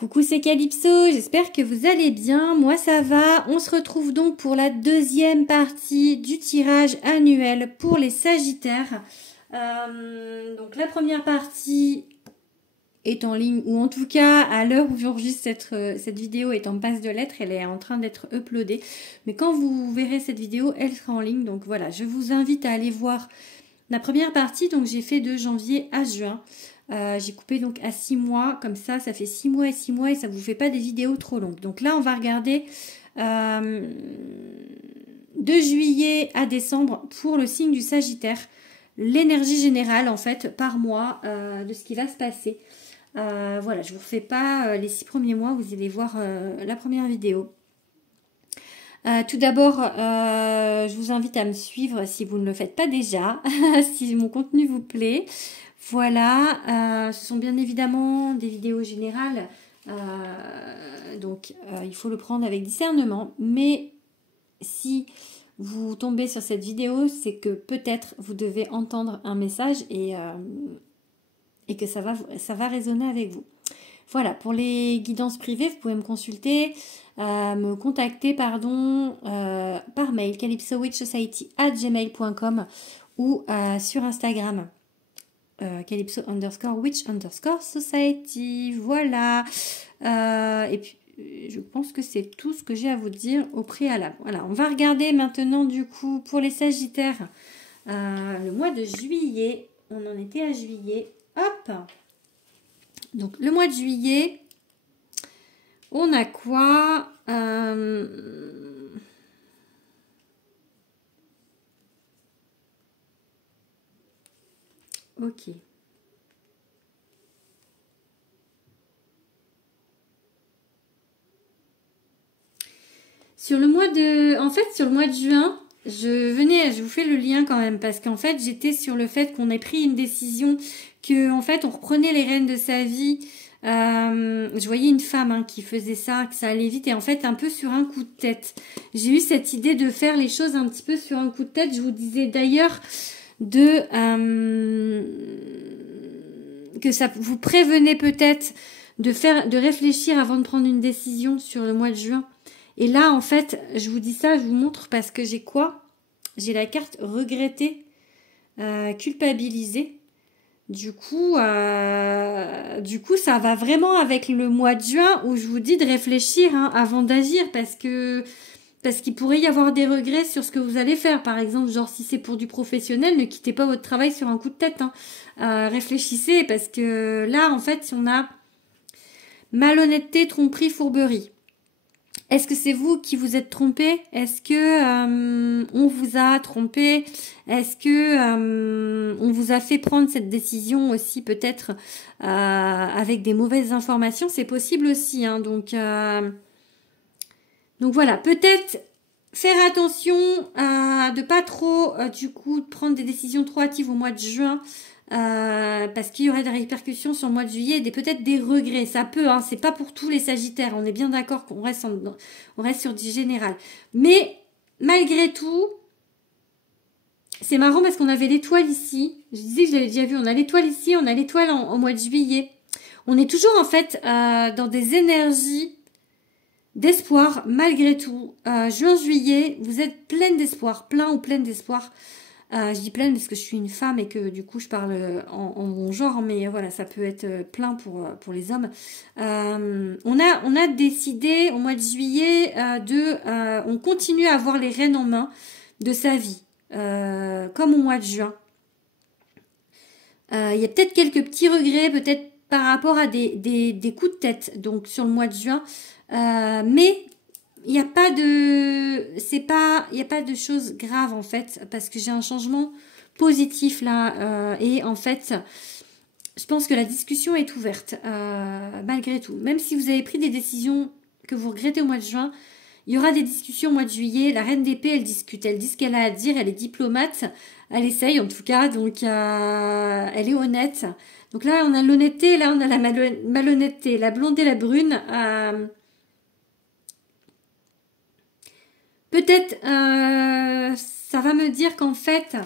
Coucou, c'est Calypso, j'espère que vous allez bien, moi ça va. On se retrouve donc pour la deuxième partie du tirage annuel pour les Sagittaires. Donc la première partie est en ligne, ou en tout cas à l'heure où j'enregistre cette vidéo est en passe de lettres, elle est en train d'être uploadée. Mais quand vous verrez cette vidéo, elle sera en ligne, donc voilà, je vous invite à aller voir la première partie. Donc j'ai fait de janvier à juin. J'ai coupé donc à 6 mois, comme ça fait 6 mois et 6 mois et ça vous fait pas des vidéos trop longues. Donc là on va regarder de juillet à décembre pour le signe du Sagittaire, l'énergie générale en fait par mois de ce qui va se passer. Voilà, je vous refais pas les 6 premiers mois, vous allez voir la première vidéo. Tout d'abord, je vous invite à me suivre si vous ne le faites pas déjà, si mon contenu vous plaît. Voilà, ce sont bien évidemment des vidéos générales, donc il faut le prendre avec discernement. Mais si vous tombez sur cette vidéo, c'est que peut-être vous devez entendre un message et que ça va résonner avec vous. Voilà, pour les guidances privées, vous pouvez me consulter, me contacter par mail, calypsowitchsociety@gmail.com ou sur Instagram, calypso_witch_society. Voilà. Et puis, je pense que c'est tout ce que j'ai à vous dire au préalable. Voilà, on va regarder maintenant du coup pour les Sagittaires le mois de juillet. On en était à juillet. Hop! Donc, le mois de juillet, on a quoi? Ok. Sur le mois de juin, je vous fais le lien quand même, parce qu'en fait, j'étais sur le fait qu'on ait pris une décision, que en fait, on reprenait les rênes de sa vie. Je voyais une femme qui faisait ça, que ça allait vite, et en fait, un peu sur un coup de tête. J'ai eu cette idée de faire les choses un petit peu sur un coup de tête. Je vous disais d'ailleurs que ça vous prévenait peut-être de réfléchir avant de prendre une décision sur le mois de juin. Et là, en fait, je vous dis ça, je vous montre parce que j'ai quoi? J'ai la carte regretter, culpabiliser. Du coup, ça va vraiment avec le mois de juin où je vous dis de réfléchir avant d'agir, parce qu'il pourrait y avoir des regrets sur ce que vous allez faire. Par exemple, genre si c'est pour du professionnel, ne quittez pas votre travail sur un coup de tête. Réfléchissez, parce que là, en fait, si on a malhonnêteté, tromperie, fourberie. Est-ce que c'est vous qui vous êtes trompé? Est-ce que on vous a trompé? Est-ce que on vous a fait prendre cette décision aussi peut-être avec des mauvaises informations? C'est possible aussi. Donc voilà, peut-être faire attention de pas trop du coup prendre des décisions trop hâtives au mois de juin. Parce qu'il y aurait des répercussions sur le mois de juillet, peut-être des regrets. Ça peut, c'est pas pour tous les Sagittaires. On est bien d'accord qu'on reste sur du général. Mais malgré tout, c'est marrant parce qu'on avait l'étoile ici. Je disais que je l'avais déjà vu. On a l'étoile ici, on a l'étoile au mois de juillet. On est toujours en fait dans des énergies d'espoir malgré tout. Juin-juillet, vous êtes pleine d'espoir, plein ou pleine d'espoir. Je dis pleine parce que je suis une femme et que du coup je parle en mon genre, mais voilà, ça peut être plein pour les hommes. On a décidé au mois de juillet on continue à avoir les rênes en main de sa vie, comme au mois de juin. Il y a peut-être quelques petits regrets, peut-être par rapport à des coups de tête, donc sur le mois de juin, mais il n'y a pas de choses graves en fait, parce que j'ai un changement positif là, et en fait, je pense que la discussion est ouverte, malgré tout. Même si vous avez pris des décisions que vous regrettez au mois de juin, il y aura des discussions au mois de juillet. La reine d'épée, elle discute, elle dit ce qu'elle a à dire, elle est diplomate, elle essaye en tout cas, donc elle est honnête. Donc là, on a l'honnêteté, là on a la malhonnêteté, la blonde et la brune. Peut-être, ça va me dire qu'en fait,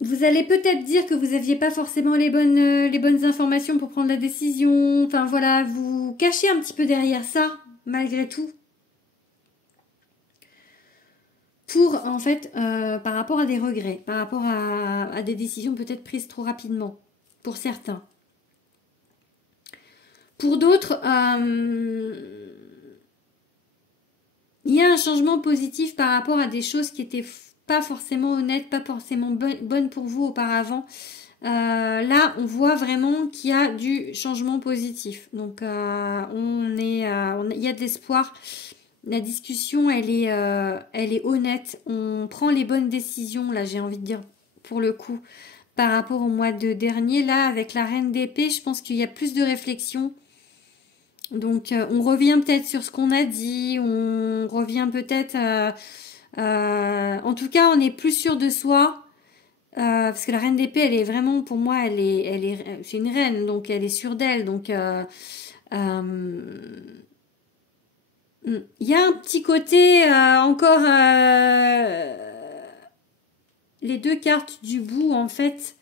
Vous allez peut-être dire que vous n'aviez pas forcément les bonnes informations pour prendre la décision. Enfin voilà, vous cachez un petit peu derrière ça, malgré tout. Pour, en fait, par rapport à des regrets, par rapport à des décisions peut-être prises trop rapidement, pour certains. Pour d'autres, il y a un changement positif par rapport à des choses qui étaient pas forcément honnêtes, pas forcément bonnes pour vous auparavant. Là, on voit vraiment qu'il y a du changement positif. Donc, il y a de l'espoir. La discussion, elle est honnête. On prend les bonnes décisions, là, j'ai envie de dire, pour le coup, par rapport au mois de dernier. Là, avec la reine d'épée, je pense qu'il y a plus de réflexion. Donc, on revient peut-être sur ce qu'on a dit. On revient peut-être... en tout cas, on est plus sûr de soi. Parce que la reine d'épée, elle est vraiment, pour moi, c'est une reine, donc elle est sûre d'elle. Donc... il y a un petit côté encore les deux cartes du bout en fait.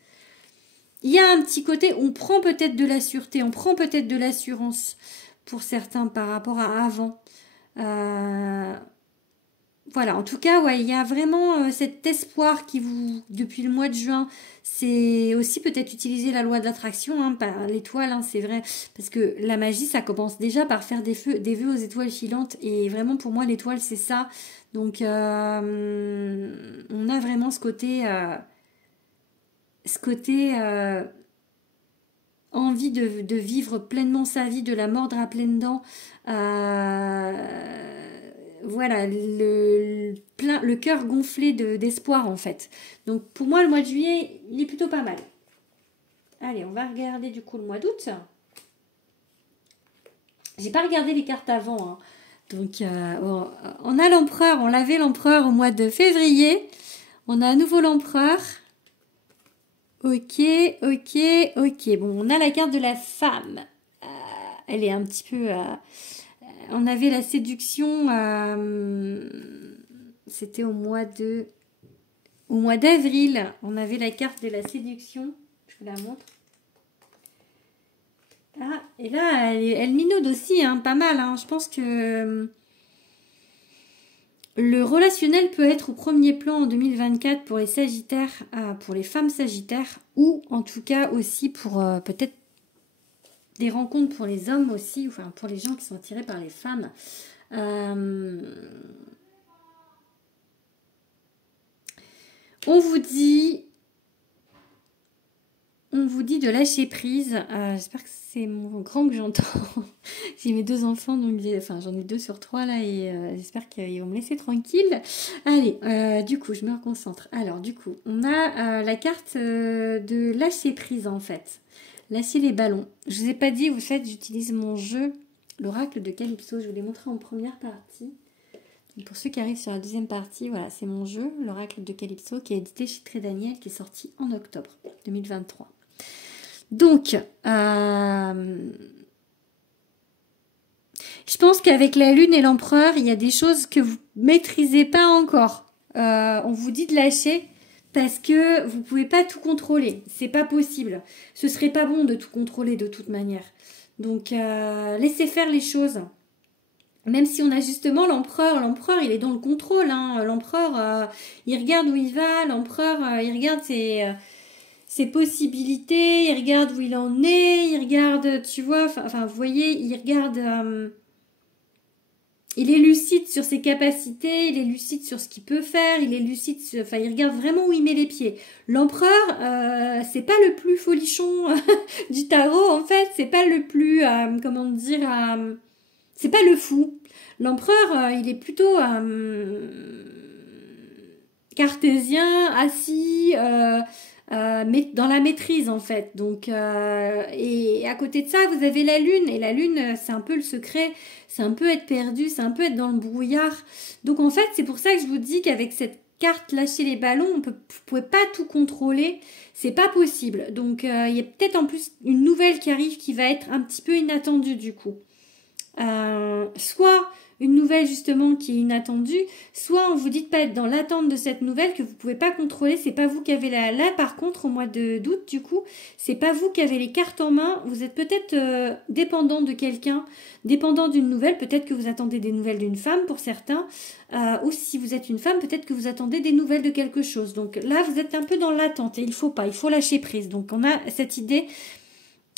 Il y a un petit côté, on prend peut-être de la sûreté, on prend peut-être de l'assurance pour certains par rapport à avant. Voilà, en tout cas, ouais, il y a vraiment cet espoir qui vous, depuis le mois de juin, c'est aussi peut-être utiliser la loi de l'attraction, hein, par l'étoile, hein, c'est vrai, parce que la magie, ça commence déjà par faire des vœux aux étoiles filantes, et vraiment pour moi, l'étoile, c'est ça. Donc, on a vraiment ce côté envie de vivre pleinement sa vie, de la mordre à pleines dents. Voilà, le cœur gonflé d'espoir en fait. Donc pour moi, le mois de juillet, il est plutôt pas mal. Allez, on va regarder du coup le mois d'août. J'ai pas regardé les cartes avant. Hein. Donc on a l'empereur, on l'avait l'empereur au mois de février. On a à nouveau l'empereur. Ok. Bon, on a la carte de la femme. Elle est un petit peu... on avait la séduction, c'était au mois d'avril. On avait la carte de la séduction. Je vous la montre. Ah, et là, elle minaude aussi, hein, pas mal. Hein. Je pense que le relationnel peut être au premier plan en 2024 pour les Sagittaires, pour les femmes Sagittaires, ou en tout cas aussi pour peut-être des rencontres pour les hommes aussi, enfin pour les gens qui sont attirés par les femmes. On vous dit de lâcher prise. J'espère que c'est mon grand que j'entends. J'ai mes deux enfants, donc j'en ai 2 sur 3 là, et j'espère qu'ils vont me laisser tranquille. Allez, du coup, je me reconcentre. Alors, du coup, on a la carte de lâcher prise en fait. Lâcher les ballons. Je vous ai pas dit, vous savez, j'utilise mon jeu, l'oracle de Calypso. Je vous l'ai montré en première partie. Donc pour ceux qui arrivent sur la deuxième partie, voilà, c'est mon jeu, l'oracle de Calypso, qui est édité chez Très Daniel, qui est sorti en octobre 2023. Donc, je pense qu'avec la lune et l'empereur, il y a des choses que vous maîtrisez pas encore. On vous dit de lâcher. Parce que vous pouvez pas tout contrôler. C'est pas possible. Ce serait pas bon de tout contrôler de toute manière. Donc, laissez faire les choses. Même si on a justement l'empereur. L'empereur, il est dans le contrôle. Hein. L'empereur, il regarde où il va. L'empereur, il regarde ses possibilités. Il regarde où il en est. Il regarde, tu vois. Enfin, vous voyez, il regarde... il est lucide sur ses capacités, il est lucide sur ce qu'il peut faire, il est lucide, enfin il regarde vraiment où il met les pieds. L'empereur, c'est pas le plus folichon du tarot en fait, c'est pas le plus, comment dire, c'est pas le fou. L'empereur, il est plutôt cartésien, assis, mais dans la maîtrise en fait. Donc et à côté de ça, vous avez la lune, et la lune, c'est un peu le secret, c'est un peu être perdu, c'est un peu être dans le brouillard. Donc en fait, c'est pour ça que je vous dis qu'avec cette carte lâcher les ballons, vous pouvez pas tout contrôler, c'est pas possible. Donc il y a peut-être en plus une nouvelle qui arrive qui va être un petit peu inattendue du coup. Soit une nouvelle justement qui est inattendue, soit on vous dit de pas être dans l'attente de cette nouvelle que vous pouvez pas contrôler, c'est pas vous qui avez là par contre au mois d'août du coup, c'est pas vous qui avez les cartes en main, vous êtes peut-être dépendant de quelqu'un, dépendant d'une nouvelle, peut-être que vous attendez des nouvelles d'une femme pour certains, ou si vous êtes une femme, peut-être que vous attendez des nouvelles de quelque chose. Donc là, vous êtes un peu dans l'attente et il faut lâcher prise. Donc on a cette idée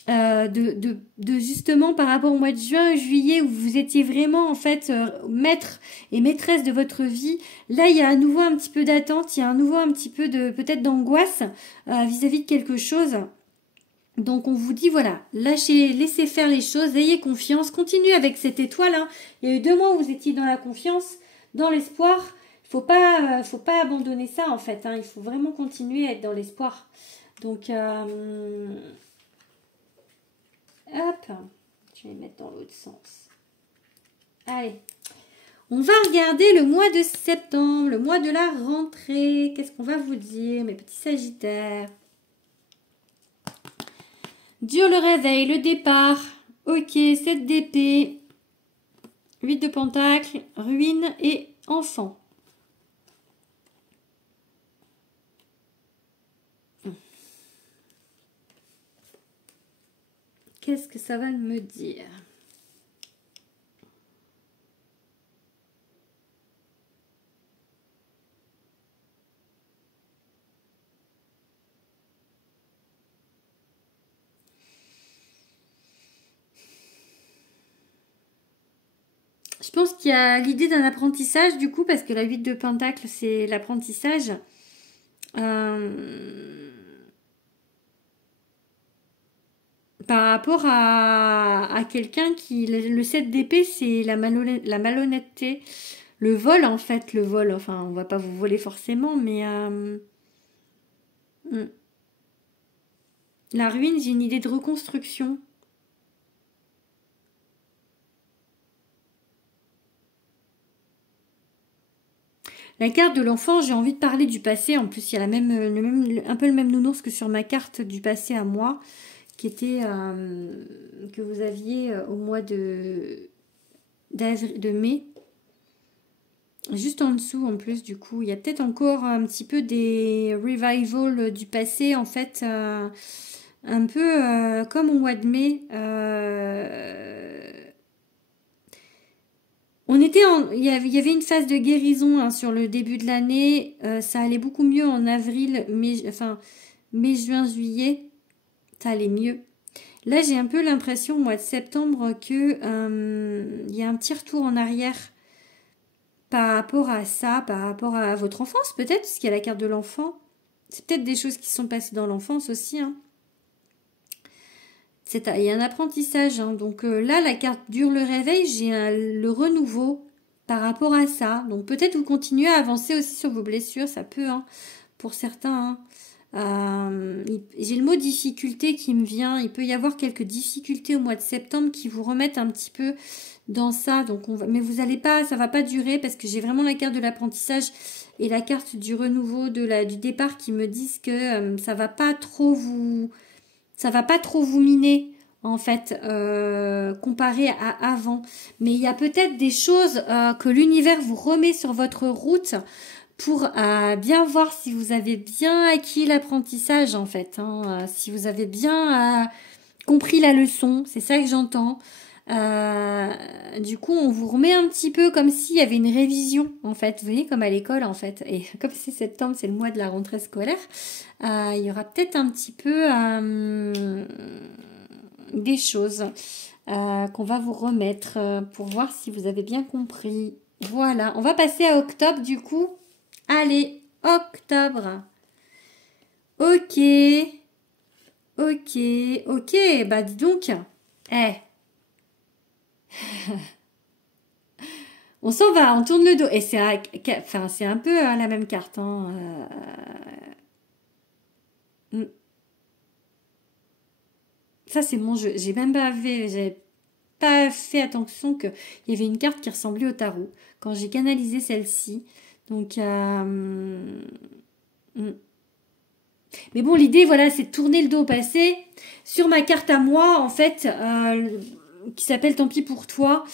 de justement par rapport au mois de juin, juillet, où vous étiez vraiment en fait maître et maîtresse de votre vie. Là, il y a à nouveau un petit peu d'attente, il y a à nouveau un petit peu de peut-être d'angoisse vis-à-vis de quelque chose. Donc on vous dit voilà, laissez faire les choses, ayez confiance, continuez avec cette étoile. Hein. Il y a eu 2 mois où vous étiez dans la confiance, dans l'espoir. Faut pas abandonner ça en fait. Hein. Il faut vraiment continuer à être dans l'espoir. Donc hop, je vais mettre dans l'autre sens. Allez, on va regarder le mois de septembre, le mois de la rentrée. Qu'est-ce qu'on va vous dire, mes petits sagittaires? Dur le réveil, le départ. Ok, 7 d'épée, 8 de pentacle, ruine et enfant. Qu'est-ce que ça va me dire? Je pense qu'il y a l'idée d'un apprentissage du coup, parce que la 8 de pentacle, c'est l'apprentissage. Par rapport à quelqu'un qui... Le 7 d'épée, c'est la malhonnêteté. Le vol, en fait, le vol. Enfin, on va pas vous voler forcément, mais... La ruine, j'ai une idée de reconstruction. La carte de l'enfant, j'ai envie de parler du passé. En plus, il y a un peu le même nounours que sur ma carte du passé à moi, qui était que vous aviez au mois de mai. Juste en dessous, en plus, du coup, il y a peut-être encore un petit peu des revivals du passé, en fait, un peu comme au mois de mai. Il y avait une phase de guérison hein, sur le début de l'année. Ça allait beaucoup mieux en avril, mai, juin, juillet. Ça allait mieux. Là, j'ai un peu l'impression au mois de septembre que il y a un petit retour en arrière par rapport à ça, par rapport à votre enfance peut-être, parce qu'il y a la carte de l'enfant. C'est peut-être des choses qui sont passées dans l'enfance aussi. Hein. Il y a un apprentissage. Hein. Donc là, la carte dure le réveil, j'ai le renouveau par rapport à ça. Donc peut-être vous continuez à avancer aussi sur vos blessures, ça peut, hein, pour certains. Hein. J'ai le mot difficulté qui me vient. Il peut y avoir quelques difficultés au mois de septembre qui vous remettent un petit peu dans ça. Donc mais vous allez pas, ça va pas durer parce que j'ai vraiment la carte de l'apprentissage et la carte du renouveau du départ qui me disent que ça va pas trop vous miner en fait comparé à avant. Mais il y a peut-être des choses que l'univers vous remet sur votre route pour bien voir si vous avez bien acquis l'apprentissage en fait, hein, si vous avez bien compris la leçon, c'est ça que j'entends. Du coup, on vous remet un petit peu comme s'il y avait une révision en fait, vous voyez, comme à l'école en fait. Et comme c'est septembre, c'est le mois de la rentrée scolaire, il y aura peut-être un petit peu des choses qu'on va vous remettre pour voir si vous avez bien compris. Voilà, on va passer à octobre du coup. Allez, octobre. Ok. Bah dis donc. On s'en va, on tourne le dos. Et c'est un peu la même carte. Hein. Ça, c'est mon jeu. J'ai pas fait attention qu'il y avait une carte qui ressemblait au tarot quand j'ai canalisé celle-ci. Donc, mais bon, l'idée, voilà, c'est de tourner le dos au passé. Sur ma carte à moi, en fait, qui s'appelle Tant pis pour toi.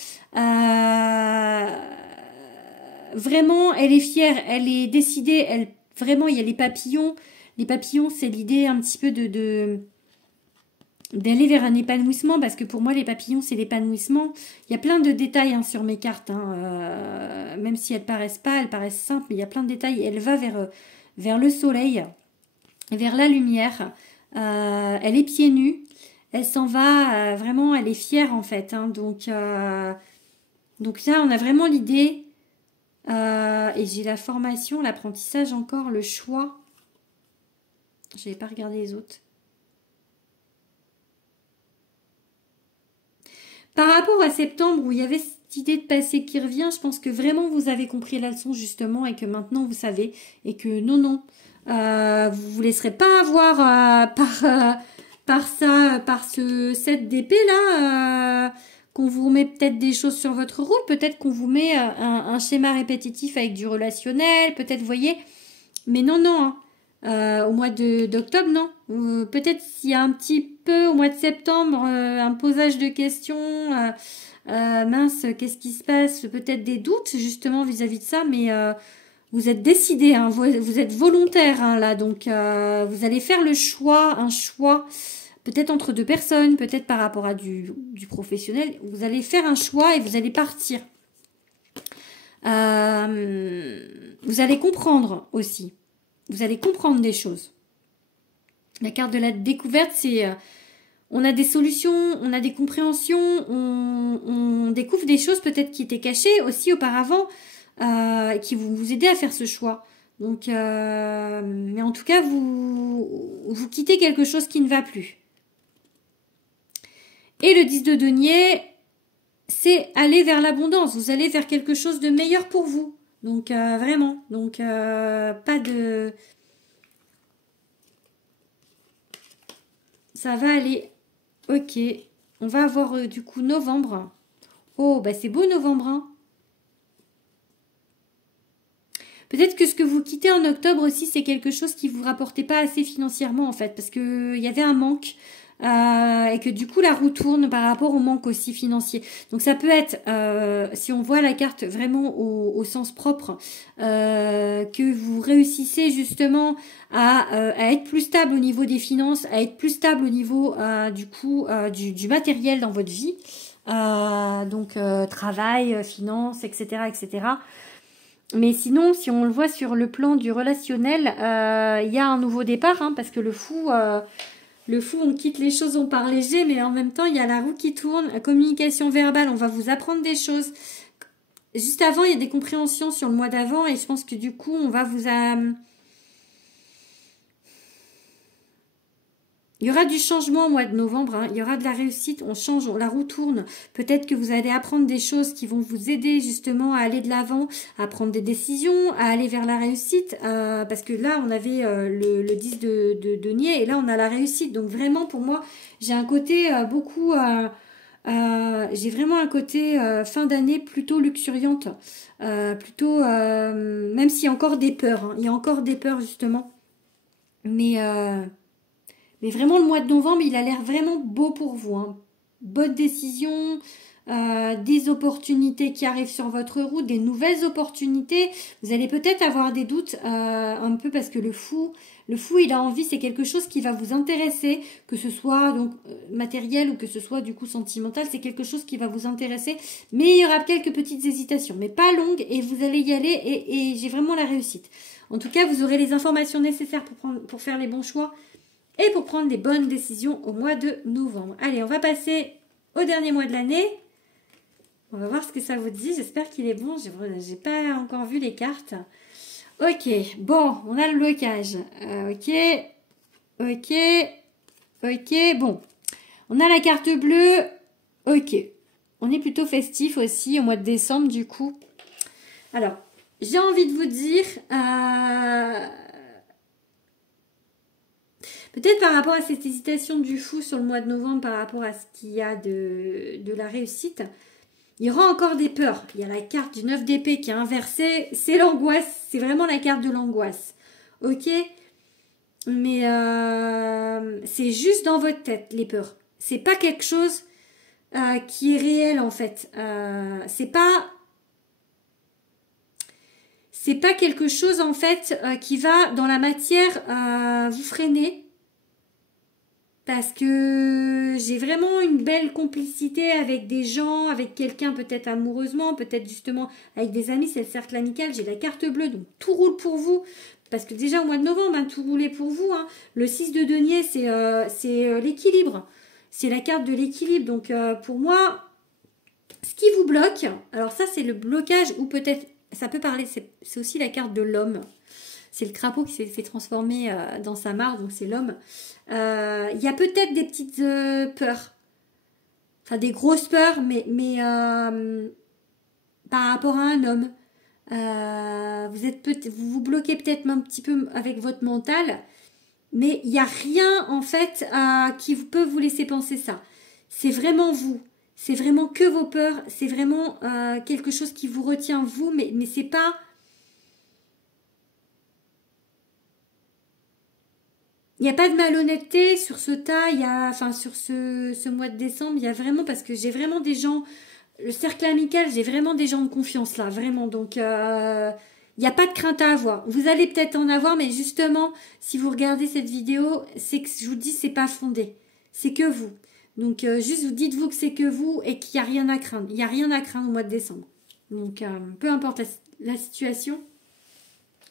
Vraiment, elle est fière, elle est décidée, elle vraiment, il y a les papillons. Les papillons, c'est l'idée un petit peu d'aller vers un épanouissement, parce que pour moi, les papillons, c'est l'épanouissement. Il y a plein de détails hein, sur mes cartes, hein, même si elles paraissent pas, elles paraissent simples, mais il y a plein de détails. Elle va vers le soleil, vers la lumière. Elle est pieds nus. Elle s'en va, vraiment, elle est fière en fait. Hein, donc là, on a vraiment l'idée. Et j'ai la formation, l'apprentissage encore, le choix. Je n'avais pas regardé les autres. Par rapport à septembre où il y avait cette idée de passé qui revient, je pense que vraiment vous avez compris la leçon justement et que maintenant vous savez et que non, vous vous laisserez pas avoir par ce set d'épée là, qu'on vous remet peut-être des choses sur votre route, peut-être qu'on vous met un schéma répétitif avec du relationnel, peut-être vous voyez, mais non, hein. Au mois d'octobre, non. Peut-être s'il y a un petit peu au mois de septembre, un posage de questions, mince, qu'est-ce qui se passe? Peut-être des doutes justement vis-à-vis de ça, mais vous êtes décidé, hein, vous êtes volontaire hein, là, donc vous allez faire le choix, un choix, peut-être entre deux personnes, peut-être par rapport à du professionnel, vous allez faire un choix et vous allez partir. Vous allez comprendre aussi. Vous allez comprendre des choses. La carte de la découverte, c'est on a des solutions, on a des compréhensions, on découvre des choses peut-être qui étaient cachées aussi auparavant, qui vont vous aider à faire ce choix. Donc, mais en tout cas, vous quittez quelque chose qui ne va plus. Et le 10 de denier, c'est aller vers l'abondance. Vous allez vers quelque chose de meilleur pour vous. Donc vraiment, donc pas de... Ça va aller. Ok, on va avoir du coup novembre. Oh, bah c'est beau novembre. Hein. Peut-être que ce que vous quittez en octobre aussi, c'est quelque chose qui vous rapportait pas assez financièrement en fait, parce que il y avait un manque. Et que du coup la roue tourne par rapport au manque aussi financier. Donc ça peut être, si on voit la carte vraiment au sens propre, que vous réussissez justement à être plus stable au niveau des finances, à être plus stable au niveau du matériel dans votre vie, donc travail, finances, etc., etc. Mais sinon, si on le voit sur le plan du relationnel, il y a un nouveau départ, hein, parce que le fou, on quitte les choses, on part léger, mais en même temps, il y a la roue qui tourne. La communication verbale, on va vous apprendre des choses. Juste avant, il y a des compréhensions sur le mois d'avant, et je pense que du coup, on va vous... Il y aura du changement au mois de novembre, hein. Il y aura de la réussite, on change, la roue tourne. Peut-être que vous allez apprendre des choses qui vont vous aider justement à aller de l'avant, à prendre des décisions, à aller vers la réussite. Parce que là, on avait le 10 de denier et là, on a la réussite. Donc vraiment, pour moi, j'ai un côté j'ai vraiment un côté fin d'année plutôt luxuriante. Même s'il y a encore des peurs. Hein. Il y a encore des peurs justement. Mais vraiment, le mois de novembre, il a l'air vraiment beau pour vous. Hein. Bonne décision, des opportunités qui arrivent sur votre route, des nouvelles opportunités. Vous allez peut-être avoir des doutes un peu parce que le fou, il a envie, c'est quelque chose qui va vous intéresser, que ce soit donc matériel ou que ce soit du coup sentimental, c'est quelque chose qui va vous intéresser. Mais il y aura quelques petites hésitations, mais pas longues et vous allez y aller et j'ai vraiment la réussite. En tout cas, vous aurez les informations nécessaires pour faire les bons choix. Et pour prendre des bonnes décisions au mois de novembre. Allez, on va passer au dernier mois de l'année. On va voir ce que ça vous dit. J'espère qu'il est bon. J'ai pas encore vu les cartes. Ok, bon, on a le blocage. Ok. Bon, on a la carte bleue. Ok, on est plutôt festif aussi au mois de décembre du coup. Alors, j'ai envie de vous dire... Peut-être par rapport à cette hésitation du fou sur le mois de novembre, par rapport à ce qu'il y a de la réussite, il y aura encore des peurs. Il y a la carte du 9 d'épée qui est inversée. C'est l'angoisse. C'est vraiment la carte de l'angoisse. Ok? Mais c'est juste dans votre tête, les peurs. C'est pas quelque chose qui est réel en fait. C'est pas quelque chose en fait qui va dans la matière vous freiner. Parce que j'ai vraiment une belle complicité avec des gens, avec quelqu'un peut-être amoureusement, peut-être justement avec des amis, c'est le cercle amical, j'ai la carte bleue, donc tout roule pour vous. Parce que déjà au mois de novembre, hein, tout roulait pour vous. Hein. Le 6 de denier, c'est l'équilibre. C'est la carte de l'équilibre. Donc pour moi, ce qui vous bloque, alors ça c'est le blocage, ou peut-être, ça peut parler, c'est aussi la carte de l'homme. C'est le crapaud qui s'est transformé dans sa mare, donc c'est l'homme. Il y a peut-être des petites peurs. Enfin, des grosses peurs, mais par rapport à un homme. Vous vous bloquez peut-être un petit peu avec votre mental, mais il n'y a rien, en fait, qui peut vous laisser penser ça. C'est vraiment vous. C'est vraiment que vos peurs. C'est vraiment quelque chose qui vous retient, vous, mais c'est pas... Il n'y a pas de malhonnêteté sur ce tas, sur ce mois de décembre, il y a vraiment, parce que j'ai vraiment des gens, le cercle amical, j'ai vraiment des gens de confiance là, vraiment, donc il n'y a pas de crainte à avoir. Vous allez peut-être en avoir, mais justement, si vous regardez cette vidéo, c'est que je vous dis, c'est pas fondé, c'est que vous. Donc juste vous dites-vous que c'est que vous et qu'il n'y a rien à craindre. Il n'y a rien à craindre au mois de décembre. Donc peu importe la situation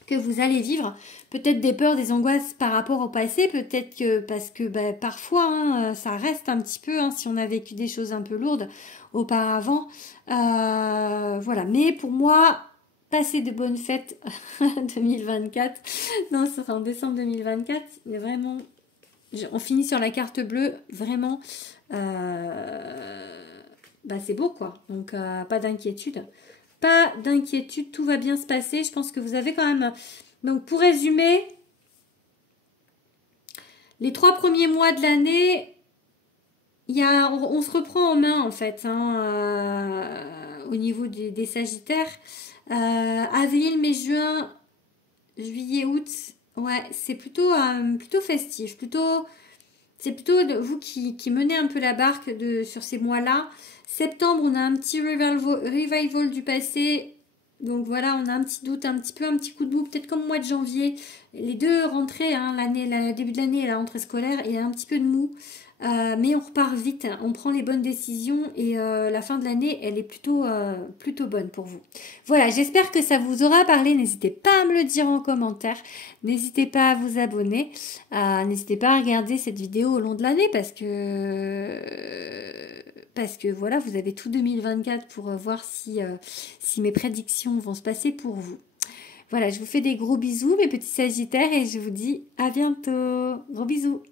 que vous allez vivre, peut-être des peurs, des angoisses par rapport au passé, peut-être que parce que parfois hein, ça reste un petit peu, hein, si on a vécu des choses un peu lourdes auparavant, voilà. Mais pour moi, passer de bonnes fêtes 2024, non, ce sera en décembre 2024, mais vraiment, on finit sur la carte bleue, vraiment, c'est beau quoi, donc pas d'inquiétude. Pas d'inquiétude, tout va bien se passer. Je pense que vous avez quand même... Donc, pour résumer, les 3 premiers mois de l'année, on se reprend en main, en fait, au niveau des Sagittaires. Avril, mai, juin, juillet, août, ouais, c'est plutôt festif. C'est plutôt vous qui menez un peu la barque sur ces mois-là. Septembre, on a un petit revival du passé. Donc voilà, on a un petit doute, un petit coup de mou, peut-être comme au mois de janvier. Les deux rentrées, hein, début de l'année et la rentrée scolaire, il y a un petit peu de mou. Mais on repart vite, hein, on prend les bonnes décisions et la fin de l'année, elle est plutôt bonne pour vous. Voilà, j'espère que ça vous aura parlé. N'hésitez pas à me le dire en commentaire. N'hésitez pas à vous abonner. N'hésitez pas à regarder cette vidéo au long de l'année parce que voilà, vous avez tout 2024 pour voir si mes prédictions vont se passer pour vous. Voilà, je vous fais des gros bisous, mes petits Sagittaires, et je vous dis à bientôt. Gros bisous.